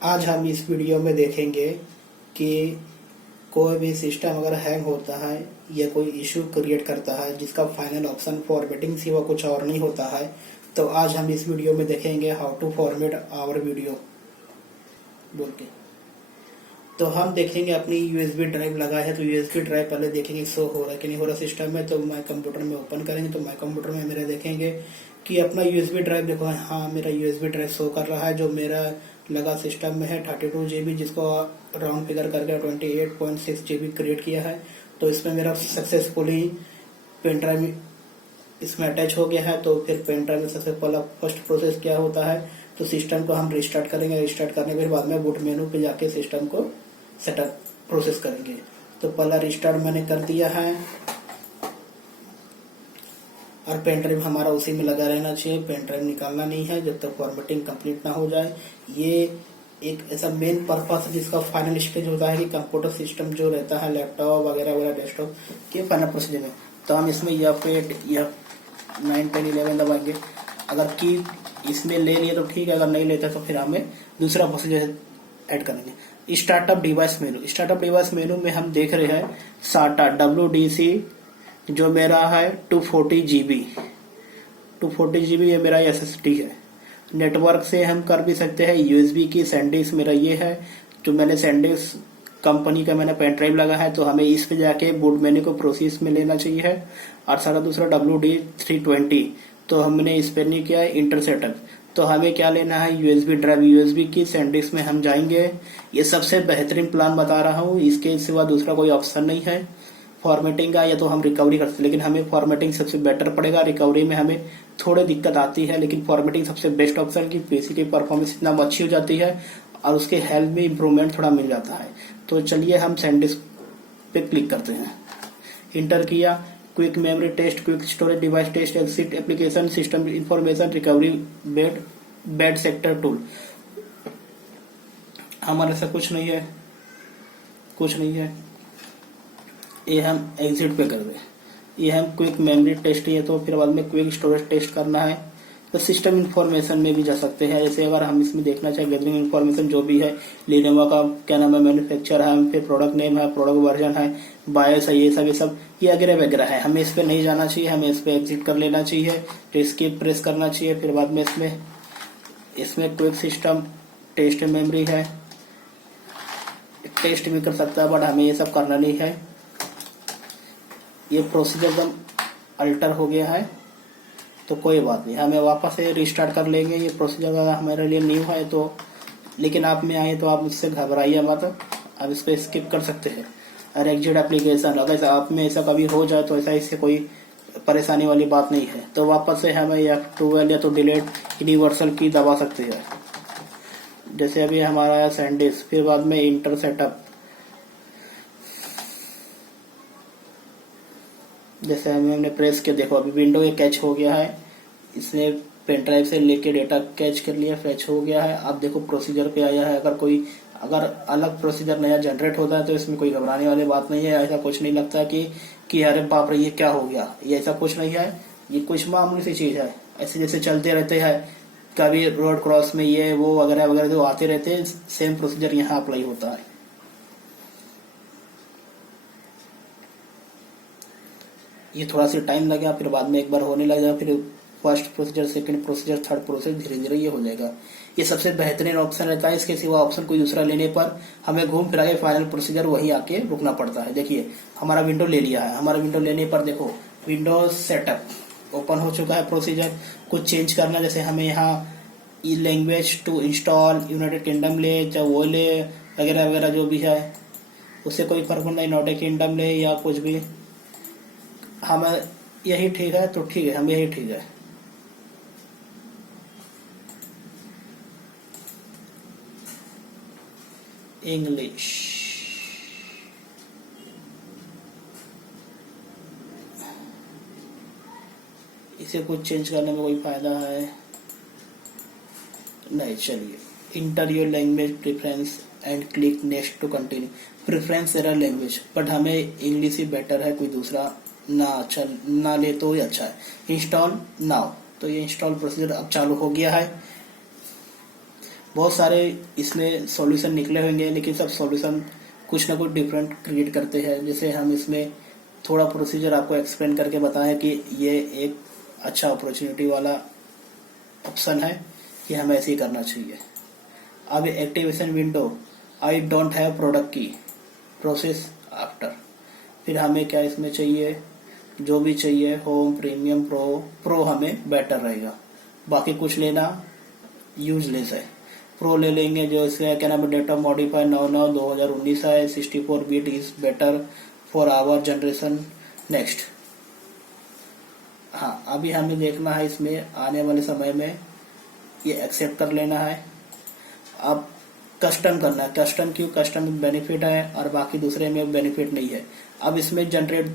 आज हम इस वीडियो में देखेंगे कि कोई भी सिस्टम अगर हैंग होता है या कोई इशू क्रिएट करता है जिसका फाइनल ऑप्शन फॉर्मेटिंग सिवा कुछ और नहीं होता है, तो आज हम इस वीडियो में देखेंगे how to format our video बोल के। तो हम देखेंगे अपनी यूएसबी ड्राइव लगा है, तो यूएसबी ड्राइव पहले देखेंगे शो हो रहा है कि नहीं हो रहा सिस्टम में। तो माई कंप्यूटर में ओपन करेंगे, तो माई कंप्यूटर में मेरे देखेंगे कि अपना यूएसबी ड्राइव देखो, हाँ मेरा यूएसबी ड्राइव शो कर रहा है जो मेरा लगा सिस्टम में है 32 GB, जिसको राउंड फिगर करके 28.6 GB क्रिएट किया है। तो इसमें मेरा सक्सेसफुली पेन ड्राइव इसमें अटैच हो गया है। तो फिर पेन ड्राइव में सबसे पहला फर्स्ट प्रोसेस क्या होता है, तो सिस्टम को हम रिस्टार्ट करेंगे। रिस्टार्ट करने के बाद में बूट मेनू पे जाके सिस्टम को सेटअप प्रोसेस करेंगे। तो पहला रिस्टार्ट मैंने कर दिया है और पेन ड्राइव हमारा उसी में लगा रहना चाहिए, पेन ड्राइव निकालना नहीं है जब तक फॉर्मेटिंग कंप्लीट ना हो जाए। ये एक ऐसा मेन पर्पस है जिसका फाइनल स्टेज होता है कि कंप्यूटर सिस्टम जो रहता है लैपटॉप वगैरह वगैरह डेस्कटॉप के फाइनल प्रोसीजर में। तो हम इसमें F8 या 9, 10, 11 दबाएंगे। अगर की इसमें ले लिए तो ठीक है, अगर नहीं लेते तो फिर हमें दूसरा प्रोसीजर ऐड करेंगे। स्टार्टअप डिवाइस मेनू, स्टार्टअप डिवाइस मेनू में हम देख रहे हैं SATA WDC जो मेरा है 240 GB, 240 GB ये मेरा SSD है। नेटवर्क से हम कर भी सकते हैं USB की SanDisk मेरा ये है, जो मैंने SanDisk कंपनी का मैंने पेन ड्राइव लगा है। तो हमें इस पे जाके बूट मेन्यू को प्रोसेस में लेना चाहिए। और सारा दूसरा WD320, तो हमने इस पे नहीं किया इंटर सेटअप। तो हमें क्या लेना है USB ड्राइव, USB की SanDisk में हम जाएंगे। ये सबसे बेहतरीन प्लान बता रहा हूँ, इसके सिवा दूसरा कोई ऑप्शन नहीं है फॉर्मेटिंग का। या तो हम रिकवरी कर सकते, लेकिन हमें फॉर्मेटिंग सबसे बेटर पड़ेगा। रिकवरी में हमें थोड़ी दिक्कत आती है, लेकिन फॉर्मेटिंग सबसे बेस्ट ऑप्शन की पीसी की परफॉर्मेंस इतना अच्छी हो जाती है और उसके हेल्थ में इंप्रूवमेंट थोड़ा मिल जाता है। तो चलिए हम SanDisk पे क्लिक करते हैं। इंटर किया, quick memory test, quick storage device test, exit application, system information, recovery, bad sector tool. हमारे साथ कुछ नहीं है, कुछ नहीं है, ये हम एग्जिट पे कर दें। ये हम क्विक मेमोरी टेस्ट है, तो फिर बाद में क्विक स्टोरेज टेस्ट करना है। तो सिस्टम इंफॉर्मेशन में भी जा सकते हैं। जैसे अगर हम इसमें देखना चाहे गैदरिंग इंफॉर्मेशन जो भी है, लिनोवा का क्या नाम है, मैन्युफैक्चर है, फिर प्रोडक्ट नेम है, प्रोडक्ट वर्जन है, बायोस है, ये सब ये वगैरह वगैरह है। हमें इस पे नहीं जाना चाहिए, हमें इस पे एग्जिट कर लेना चाहिए, तो स्किप प्रेस करना चाहिए। फिर बाद में इसमें क्विक सिस्टम टेस्ट मेमोरी है, टेस्ट भी कर सकता है, बट हमें ये सब करना नहीं है। ये प्रोसीजर एकदम अल्टर हो गया है, तो कोई बात नहीं, हमें वापस से रिस्टार्ट कर लेंगे। ये प्रोसीजर अगर हमारे लिए न्यू है तो, लेकिन आप में आए तो आप उससे घबराइए मत, आप इसको स्किप कर सकते हैं। और एग्जिट एप्लीकेशन, अगर आप में ऐसा कभी हो जाए तो ऐसा इससे कोई परेशानी वाली बात नहीं है। तो वापस से हमें F12 या तो डिलीट यूनिवर्सल की दबा सकते हैं। जैसे अभी हमारा है SanDisk, फिर बाद में इंटर सेटअप। जैसे हमने प्रेस किया, देखो अभी विंडो ये कैच हो गया है, इसने पेन ड्राइव से लेके डेटा कैच कर लिया, फैच हो गया है। अब देखो प्रोसीजर पे आया है। अगर अलग प्रोसीजर नया जनरेट होता है तो इसमें कोई घबराने वाली बात नहीं है। ऐसा कुछ नहीं लगता कि अरे बाप रे ये क्या हो गया, ये ऐसा कुछ नहीं है। ये कुछ मामूली सी चीज है। ऐसे जैसे चलते रहते हैं, कभी रोड क्रॉस में ये वो वगैरह वगैरह जो आते रहते हैं, सेम प्रोसीजर यहाँ अप्लाई होता है। ये थोड़ा सा टाइम लगेगा, फिर बाद में एक बार होने लगेगा, फिर first procedure, second procedure, third procedure, धीरे धीरे ये हो जाएगा। ये सबसे बेहतरीन ऑप्शन रहता है। इसके सिवा ऑप्शन कोई दूसरा लेने पर हमें घूम फिरा के फाइनल प्रोसीजर वही आके रुकना पड़ता है। देखिए हमारा विंडो ले लिया है, हमारा विंडो लेने पर देखो विंडोज सेटअप ओपन हो चुका है। प्रोसीजर कुछ चेंज करना, जैसे हमें यहाँ language to install United Kingdom ले, चाहे वो ले, वगैरह वगैरह जो भी है, उससे कोई फर्क नहीं। यूनाइटेड किंगडम ले या कुछ भी, हमें यही ठीक है तो ठीक है, हम यही ठीक है। इंग्लिश, इसे कुछ चेंज करने में कोई फायदा है नहीं। चलिए enter your language preference and click next to continue. Preference error language, but हमें इंग्लिश ही बेटर है, कोई दूसरा ना ले तो ही अच्छा है। इंस्टॉल नाउ, तो ये इंस्टॉल प्रोसीजर अब चालू हो गया है। बहुत सारे इसमें सॉल्यूशन निकले होंगे, लेकिन सब सॉल्यूशन कुछ ना कुछ डिफरेंट क्रिएट करते हैं। जैसे हम इसमें थोड़ा प्रोसीजर आपको एक्सप्लेन करके बताएं कि ये एक अच्छा अपॉर्चुनिटी वाला ऑप्शन है कि हमें ऐसे ही करना चाहिए। अब activation window, I don't have product की, प्रोसेस आफ्टर। फिर हमें क्या इसमें चाहिए, जो भी चाहिए होम, प्रीमियम, प्रो हमें बेटर रहेगा, बाकी कुछ लेना यूजलेस है। प्रो ले लेंगे, जो इसका क्या नाम है, डेटा मॉडिफाई 9/9/2019 है, 64 bit is better for our generation. Next. हाँ, अभी हमें देखना है इसमें आने वाले समय में ये एक्सेप्ट कर लेना है। अब कस्टम करना है। कस्टम क्यों, कस्टम में बेनिफिट है और बाकी दूसरे में बेनिफिट नहीं है। अब इसमें जनरेट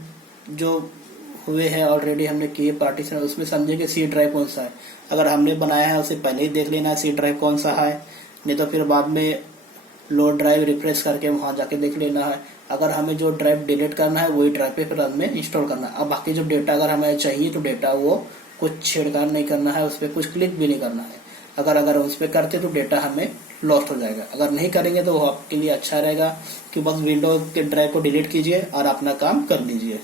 जो हुए हैं ऑलरेडी हमने किए पार्टीशन, उसमें समझेंगे सी ड्राइव कौन सा है। अगर हमने बनाया है उसे पहले ही देख लेना है सी ड्राइव कौन सा है, नहीं तो फिर बाद में लोड ड्राइव रिफ्रेश करके वहां जाके देख लेना है। अगर हमें जो ड्राइव डिलीट करना है वही ड्राइव पे फिर हमें इंस्टॉल करना है। अब बाकी जो डेटा अगर हमें चाहिए तो डेटा वो कुछ छेड़छाड़ नहीं करना है, उस पर कुछ क्लिक भी नहीं करना है। अगर उस पर करते तो डेटा हमें लॉस्ट हो जाएगा। अगर नहीं करेंगे तो वो आपके लिए अच्छा रहेगा कि बस विंडो के ड्राइव को डिलीट कीजिए और अपना काम कर लीजिए।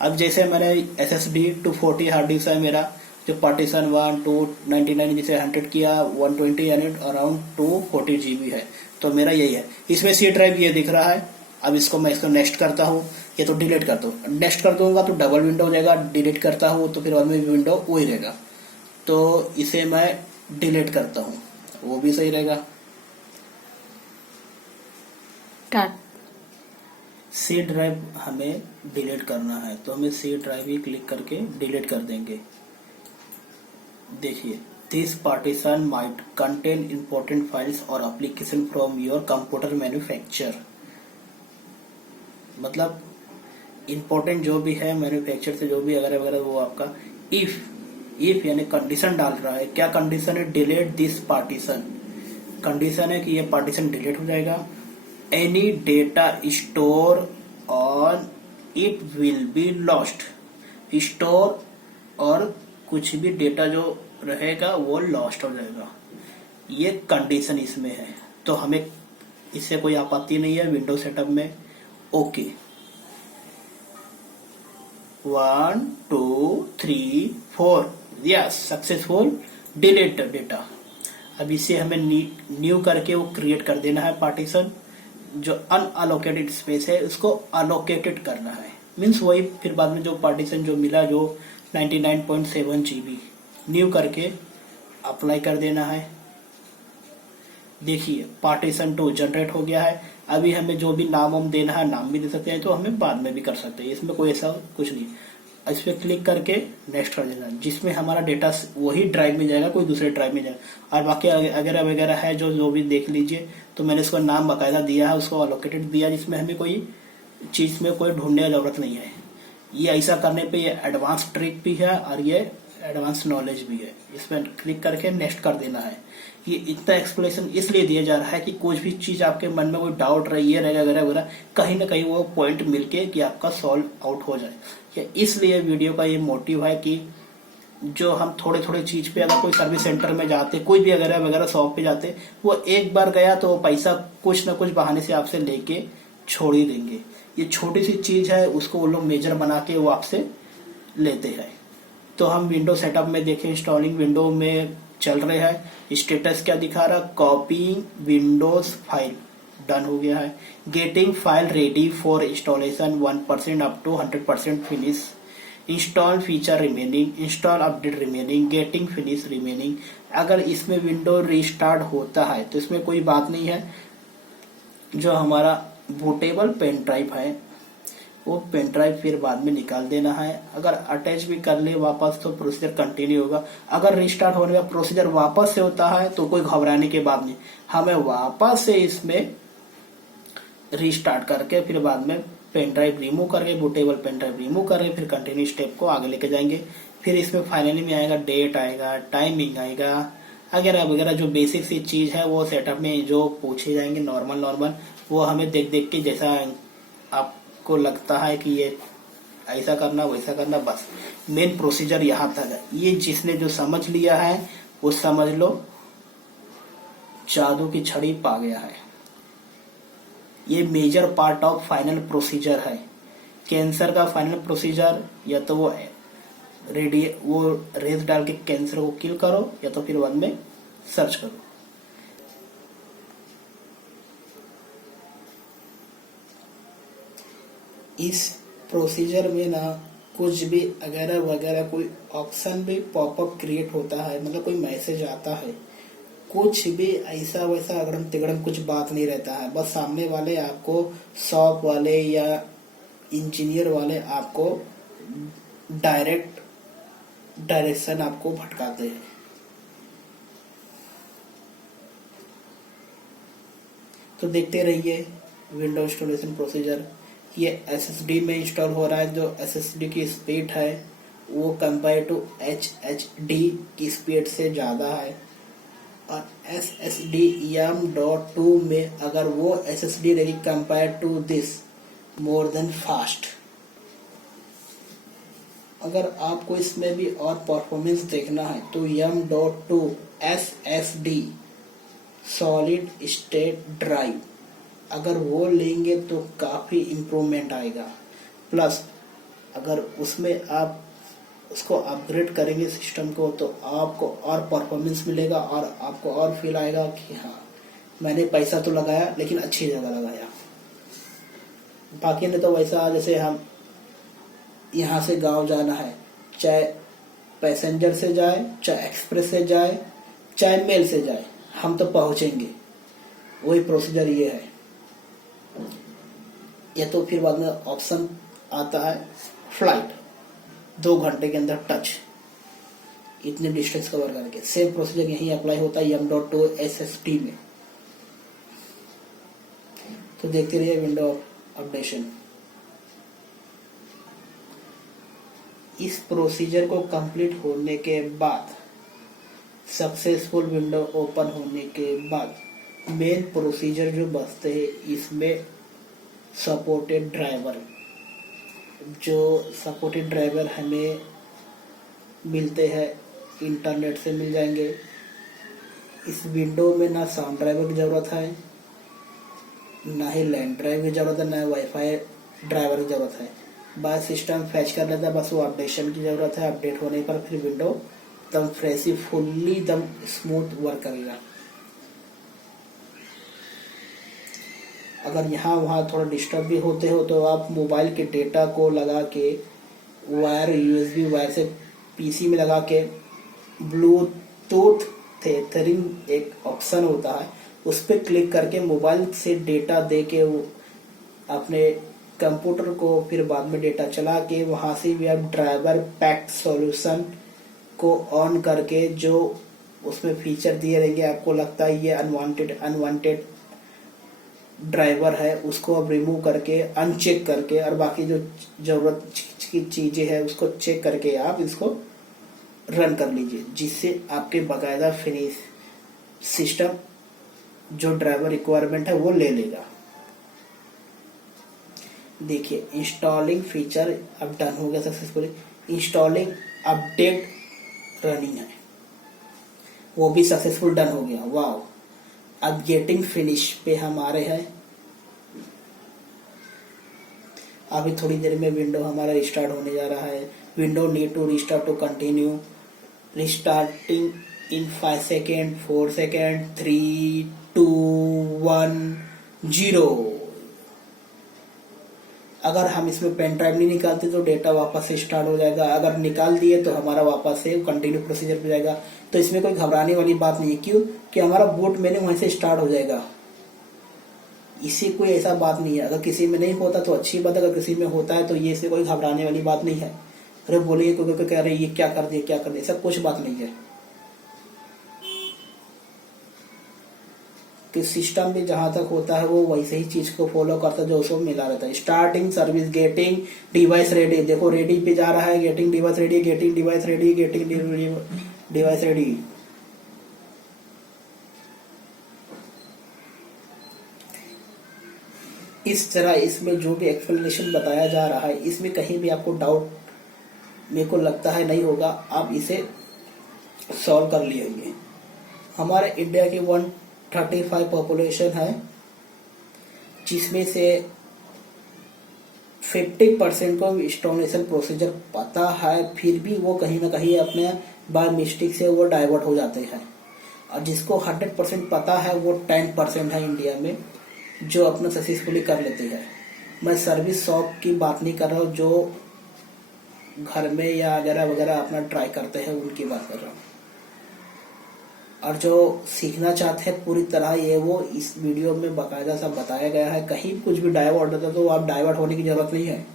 अब जैसे मैंने SSD 240 हार्ड डिस्क है मेरा, जो पार्टीशन 1 299 जिसे 100 किया, 120 यानी अराउंड 240 GB है, तो मेरा यही है। इसमें सी ड्राइव ये दिख रहा है। अब इसको मैं नेक्स्ट करता हूँ, ये तो डिलीट करता हूँ। नेक्स्ट कर दूंगा तो डबल विंडो हो जाएगा, डिलीट करता हूँ तो फिर में विंडो वही रहेगा। तो इसे मैं डिलीट करता हूँ, वो भी सही रहेगा। सी ड्राइव हमें डिलीट करना है, तो हमें सी ड्राइव ही क्लिक करके डिलीट कर देंगे। देखिए, this partition might contain important files और application from your computer manufacture. मतलब इंपॉर्टेंट जो भी है मैन्युफैक्चर से, जो भी वगैरह वगैरह, वो आपका इफ यानी कंडीशन डाल रहा है। क्या कंडीशन है, डिलीट दिस पार्टीशन। कंडीशन है कि ये पार्टीशन डिलीट हो जाएगा। Any data store on it will be lost. Store और कुछ भी डेटा जो रहेगा वो लॉस्ट हो जाएगा, ये कंडीशन इसमें है। तो हमें इससे कोई आपत्ति नहीं है विंडो सेटअप में। Okay, 1 2 3 4, yes, successful delete data. अब इसे हमें न्यू करके वो क्रिएट कर देना है पार्टीशन। जो अनअलोकेटेड स्पेस है उसको अलोकेटेड करना है, मीन्स वही फिर बाद में जो पार्टीशन जो मिला जो 99.7 GB, न्यू करके अप्लाई कर देना है। देखिए, पार्टीशन 2 जनरेट हो गया है। अभी हमें जो भी नाम हम देना है, नाम भी दे सकते हैं, तो हमें बाद में भी कर सकते हैं, इसमें कोई ऐसा कुछ नहीं। इस पर क्लिक करके नेक्स्ट कर देना, जिसमें हमारा डेटा वही ड्राइव में जाएगा, कोई दूसरे ड्राइव में जाएगा। और बाकी वगैरह वगैरह है जो भी देख लीजिए। तो मैंने इसको नाम बाकायदा दिया है, उसको अलोकेटेड दिया, जिसमें हमें कोई चीज में कोई ढूंढने की जरूरत नहीं है। ये ऐसा करने पे ये एडवांस ट्रिक भी है और ये एडवांस नॉलेज भी है। इस पर क्लिक करके नेक्स्ट कर देना है। ये इतना एक्सप्लेनेशन इसलिए दिया जा रहा है कि कुछ भी चीज आपके मन में कोई डाउट रही है वगैरह वगैरह, कहीं ना कहीं वो पॉइंट मिलके कि आपका सॉल्व आउट हो जाए। इसलिए वीडियो का ये मोटिव है कि जो हम थोड़े थोड़े चीज पे, अगर कोई सर्विस सेंटर में जाते, कोई भी वगैरह वगैरह शॉप पे जाते, वो एक बार गया तो वो पैसा कुछ ना कुछ बहाने से आपसे लेके छोड़ ही देंगे। ये छोटी सी चीज है, उसको वो लोग मेजर बना के वो आपसे लेते हैं। तो हम विंडो सेटअप में देखें, इंस्टॉलिंग विंडो में चल रहे हैं। स्टेटस क्या दिखा रहा, कॉपिंग विंडोज फाइल डन हो गया है। Getting file ready for installation 1% up to 100% finish. Install feature remaining, install update remaining, getting finish remaining. अगर इसमें विंडो रिस्टार्ट होता है तो इसमें कोई बात नहीं है। जो हमारा बूटेबल पेन ड्राइव है वो पेन ड्राइव फिर बाद में निकाल देना है। अगर अटैच भी कर ले वापस तो प्रोसीजर कंटिन्यू होगा। अगर रिस्टार्ट होने का प्रोसीजर वापस से होता है तो कोई घबराने की बात नहीं, हमें वापस से इसमें रिस्टार्ट करके फिर बाद में पेन ड्राइव रिमूव करके, बूटेबल पेन ड्राइव रिमूव करके फिर कंटिन्यू स्टेप को आगे लेके जाएंगे। फिर इसमें फाइनली में आएगा डेट, आएगा टाइमिंग, आएगा वगैरह वगैरह। जो बेसिक सी चीज है वो सेटअप में जो पूछे जाएंगे नॉर्मल वो हमें देख देख के जैसा आपको लगता है कि ये ऐसा करना वैसा करना, बस मेन प्रोसीजर यहाँ तक है। ये जिसने जो समझ लिया है वो समझ लो जादू की छड़ी पा गया है। ये major part of final procedure है। कैंसर का फाइनल प्रोसीजर या तो वो रेज डाल के कैंसर को किल करो या तो फिर बाद में सर्च करो। इस प्रोसीजर में ना कुछ भी वगैरह वगैरह कोई ऑप्शन भी पॉपअप क्रिएट होता है, मतलब कोई मैसेज आता है, कुछ भी ऐसा वैसा अगड़म तिगड़म कुछ बात नहीं रहता है। बस सामने वाले आपको, शॉप वाले या इंजीनियर वाले आपको डायरेक्शन आपको भटकाते हैं। तो देखते रहिए विंडो इंस्टॉलेशन प्रोसीजर। ये एसएसडी में इंस्टॉल हो रहा है। जो एसएसडी की स्पीड है वो कंपेयर टू एचएचडी की स्पीड से ज्यादा है। और एसएसडी M.2 में अगर वो एसएसडी रहेगी compare to this more than fast. अगर आपको इसमें भी और परफॉर्मेंस देखना है तो M.2 SSD solid state drive अगर वो लेंगे तो काफी इम्प्रूवमेंट आएगा। प्लस अगर उसमें आप उसको अपग्रेड करेंगे सिस्टम को तो आपको और परफॉर्मेंस मिलेगा और आपको और फील आएगा कि हाँ मैंने पैसा तो लगाया लेकिन अच्छी जगह लगाया। बाकी नहीं तो वैसा जैसे हम यहाँ से गांव जाना है, चाहे पैसेंजर से जाए, चाहे एक्सप्रेस से जाए, चाहे मेल से जाए, हम तो पहुंचेंगे। वही प्रोसीजर ये है। या तो फिर बाद में ऑप्शन आता है फ्लाइट, 2 घंटे के अंदर टच, इतने डिस्टेंस कवर करके। सेम प्रोसीजर यही अप्लाई होता है M.2 SSD में। तो देखते रहिए विंडो अपडेशन। इस प्रोसीजर को कंप्लीट होने के बाद, सक्सेसफुल विंडो ओपन होने के बाद मेन प्रोसीजर जो बचते हैं इसमें सपोर्टेड ड्राइवर, जो सपोर्टेड ड्राइवर हमें मिलते हैं इंटरनेट से मिल जाएंगे। इस विंडो में ना साउंड ड्राइवर की जरूरत है, ना ही लैंड ड्राइव की जरूरत है, ना ही वाईफाई ड्राइवर की जरूरत है। बस सिस्टम फैच कर लेता है, बस वो अपडेशन की जरूरत है। अपडेट होने पर फिर विंडो एकदम फ्रेश ही फुल्ली एकदम स्मूथ वर्क करेगा। अगर यहाँ वहाँ थोड़ा डिस्टर्ब भी होते हो तो आप मोबाइल के डेटा को लगा के वायर USB वायर से PC में लगा के ब्लूटूथ टेथरिंग एक ऑप्शन होता है, उस पर क्लिक करके मोबाइल से डेटा दे के अपने कंप्यूटर को फिर बाद में डेटा चला के वहां से भी आप ड्राइवर पैक सॉल्यूशन को ऑन करके जो उसमें फीचर दिए रहेंगे, आपको लगता है ये अनवांटेड ड्राइवर है, उसको अब रिमूव करके अनचेक करके और बाकी जो जरूरत की चीजें हैं उसको चेक करके आप इसको रन कर लीजिए, जिससे आपके बाकायदा फिनिश सिस्टम जो ड्राइवर रिक्वायरमेंट है वो ले लेगा। देखिए इंस्टॉलिंग फीचर अब डन हो गया सक्सेसफुली। इंस्टॉलिंग अपडेट रनिंग है, वो भी सक्सेसफुल डन हो गया। वाओ, अब गेटिंग फिनिश पे हम आ रहे हैं। अभी थोड़ी देर में विंडो हमारा रिस्टार्ट होने जा रहा है। Window need to restart to continue. Restarting in 5 second, 4 second, 3, 2, 1, 0। अगर हम इसमें पेन ड्राइव नहीं निकालते तो डेटा वापस से स्टार्ट हो जाएगा, अगर निकाल दिए तो हमारा वापस से कंटिन्यू प्रोसीजर पे जाएगा। तो इसमें कोई घबराने वाली बात नहीं है। क्यों कि हमारा बूट मेन्यू वहीं से स्टार्ट हो जाएगा। इसी कोई ऐसा बात नहीं है। अगर किसी में नहीं होता तो अच्छी बात, अगर किसी में होता है तो ये से कोई घबराने वाली बात नहीं है। अरे बोलिए कोई कह रहे ये क्या कर दिए, ऐसा कुछ बात नहीं है। कि सिस्टम भी जहां तक होता है वो वैसे ही चीज को फॉलो करता है जो उसको मिला रहता है। Starting service, getting device ready, देखो रेडी पे जा रहा है, getting device ready, getting device ready, getting device ready. इस तरह इसमें जो भी एक्सप्लेनेशन बताया जा रहा है इसमें कहीं भी आपको डाउट मेरे को लगता है नहीं होगा, आप इसे सॉल्व कर लिए होंगे। हमारे इंडिया के 35 पॉपुलेशन है, जिसमें से 50% को इंस्टॉलेशन प्रोसीजर पता है, फिर भी वो कहीं ना कहीं अपने बाय मिस्टेक से वो डाइवर्ट हो जाते हैं। और जिसको 100% पता है वो 10% है इंडिया में, जो अपना सक्सेसफुली कर लेते हैं। मैं सर्विस शॉप की बात नहीं कर रहा हूँ, जो घर में या वगैरह वगैरह अपना ट्राई करते हैं उनकी बात कर रहा हूँ। और जो सीखना चाहते हैं पूरी तरह, ये वो इस वीडियो में बाकायदा सा बताया गया है। कहीं कुछ भी डाइवर्ट होता तो आप डाइवर्ट होने की जरूरत नहीं है,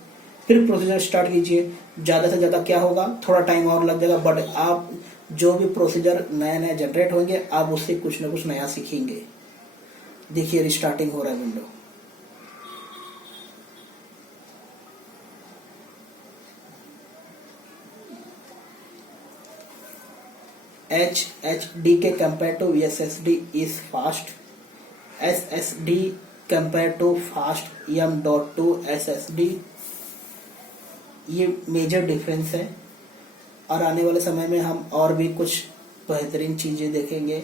फिर प्रोसीजर स्टार्ट कीजिए। ज्यादा से ज्यादा क्या होगा, थोड़ा टाइम और लग जाएगा, बट आप जो भी प्रोसीजर नया नया जनरेट होंगे आप उससे कुछ ना कुछ नया सीखेंगे। देखिए रिस्टार्टिंग हो रहा है विंडो। HHD के compare to SSD is fast, SSD compare to fast M.2 SSD, ये मेजर डिफरेंस है। और आने वाले समय में हम और भी कुछ बेहतरीन चीजें देखेंगे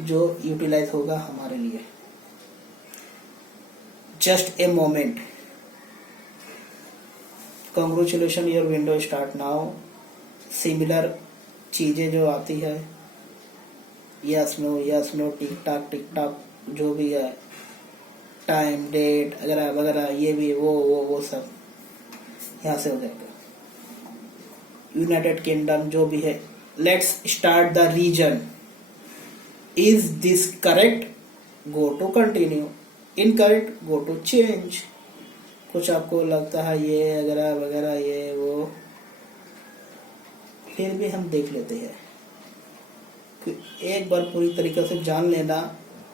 जो यूटिलाइज होगा हमारे लिए। Just a moment, congratulation your window start now. Similar चीजें जो आती है, यस नो टिक टाक जो भी है, टाइम डेट वगैरह वगैरह, ये भी वो सब यहाँ से हो जाएगा। यूनाइटेड किंगडम जो भी है, let's start the region. Is this correct, go to continue, incorrect go to change. कुछ आपको लगता है ये वगैरह वगैरह ये वो, फिर भी हम देख लेते हैं। एक बार पूरी तरीके से जान लेना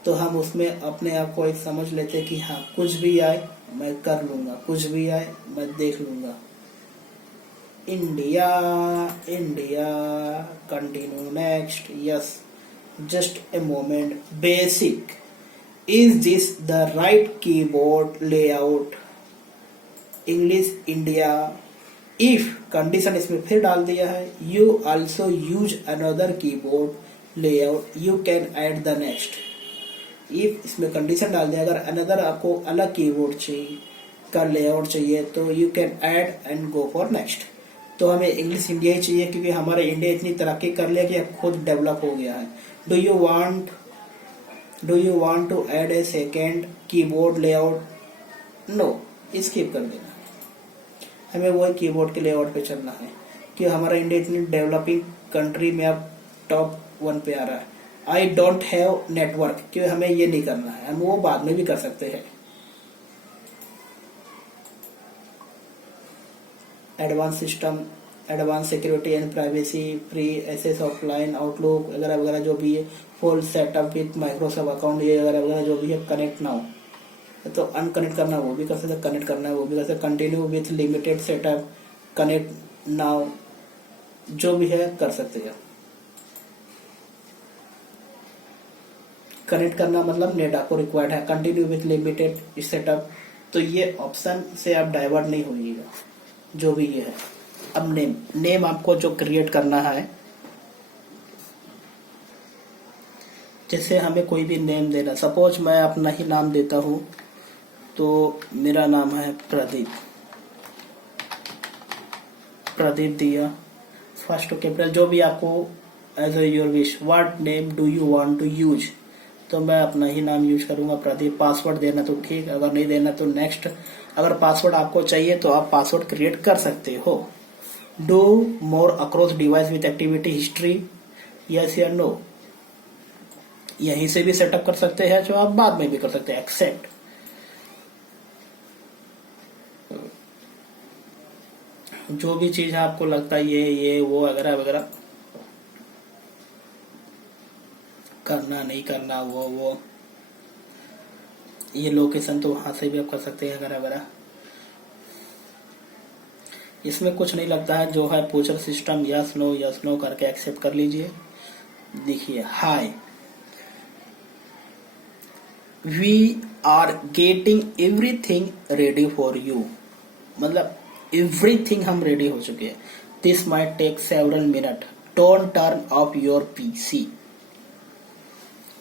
तो हम उसमें अपने आप को एक समझ लेते कि हाँ कुछ भी आए मैं कर लूंगा, कुछ भी आए मैं देख लूंगा। India India, continue next, yes, just a moment, basic, is this the right keyboard layout, English India, if condition इसमें फिर डाल दिया है, you also use another keyboard layout, you can add the next. If इसमें condition डाल दिया, अगर another आपको अलग कीबोर्ड चाहिए का लेआउट चाहिए तो you can add and go for next. तो हमें इंग्लिश इंडिया ही चाहिए क्योंकि हमारा इंडिया इतनी तरक्की कर लिया कि अब खुद डेवलप हो गया है। Do you want to add a second keyboard layout? No, skip कर देना। हमें वही कीबोर्ड के लेआउट पे चलना है कि हमारा इंडिया इतनी डेवलपिंग कंट्री में अब टॉप 1 पे आ रहा है। आई डोंट हैव नेटवर्क, क्योंकि हमें ये नहीं करना है, हम वो बाद में भी कर सकते हैं। Advance system, advance security and privacy, free access offline, Outlook वगैरह वगैरह जो भी है, full setup with Microsoft account, ये वगैरह वगैरह जो भी है, कनेक्ट नाउ। तो अनकनेक्ट करना वो भी कर सकते, कनेक्ट करना है वो भी कर सकते, continue with limited setup, connect now, जो भी है कर सकते हैं। कनेक्ट करना मतलब नेट आपको रिक्वायर्ड है, कंटिन्यू विथ लिमिटेड सेटअप, तो ये ऑप्शन से आप डाइवर्ट नहीं होइएगा, जो भी ये है। अब नेम आपको जो क्रिएट करना है, जैसे हमें कोई भी नेम देना, सपोज मैं अपना ही नाम देता हूं, तो मेरा नाम है प्रदीप दिया, फर्स्ट टू कैपिटल, जो भी आपको as your wish. What name do you want to use, तो मैं अपना ही नाम यूज करूंगा प्रदीप। पासवर्ड देना तो ठीक, अगर नहीं देना तो नेक्स्ट। अगर पासवर्ड आपको चाहिए तो आप पासवर्ड क्रिएट कर सकते हो। Do more across device with activity history, yes या नो, यहीं से भी सेटअप कर सकते हैं, जो आप बाद में भी कर सकते हैं। एक्सेप्ट, जो भी चीज आपको लगता है ये वो वगैरह वगैरह, करना नहीं करना वो ये लोकेशन तो वहां से भी आप कर सकते हैं वगैरह वगैरह। इसमें कुछ नहीं लगता है, जो है पूछर सिस्टम, यस नो करके एक्सेप्ट कर लीजिए। देखिए, hi, we are getting everything ready for you, मतलब एवरीथिंग हम रेडी हो चुके हैं। This might take several minute, don't turn off your PC,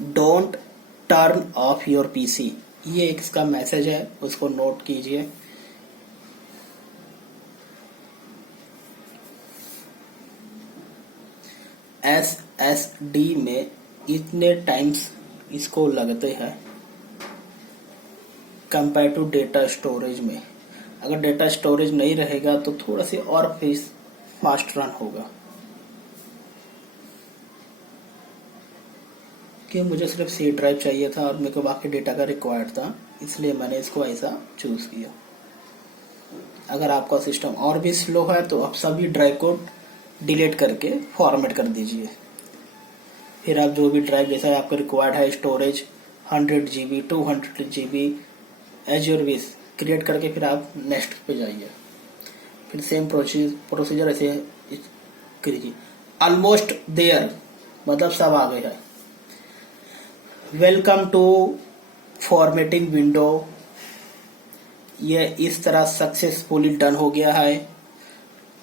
don't turn off your PC, ये एक इसका मैसेज है, उसको नोट कीजिए। SSD में इतने टाइम्स इसको लगते हैं कंपेयर टू डेटा स्टोरेज में। अगर डेटा स्टोरेज नहीं रहेगा तो थोड़ा सी और फास्ट रन होगा, कि मुझे सिर्फ सी ड्राइव चाहिए था और मेरे को बाकी डेटा का रिक्वायर्ड था, इसलिए मैंने इसको ऐसा चूज किया। अगर आपका सिस्टम और भी स्लो है तो आप सभी ड्राइव को डिलीट करके फॉर्मेट कर दीजिए। फिर आप जो भी ड्राइव जैसा आपको रिक्वायर्ड है, storage 100 GB 200 GB as your wish create करके फिर आप नेक्स्ट पे जाइए। फिर सेम प्रोसीजर ऐसे कीजिए। ऑलमोस्ट देयर मतलब सब आ गया है। वेलकम टू फॉर्मेटिंग विंडो, ये इस तरह सक्सेसफुली डन हो गया है।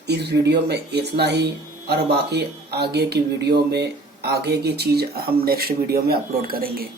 इस वीडियो में इतना ही, और बाकी आगे की वीडियो में आगे की चीज हम नेक्स्ट वीडियो में अपलोड करेंगे।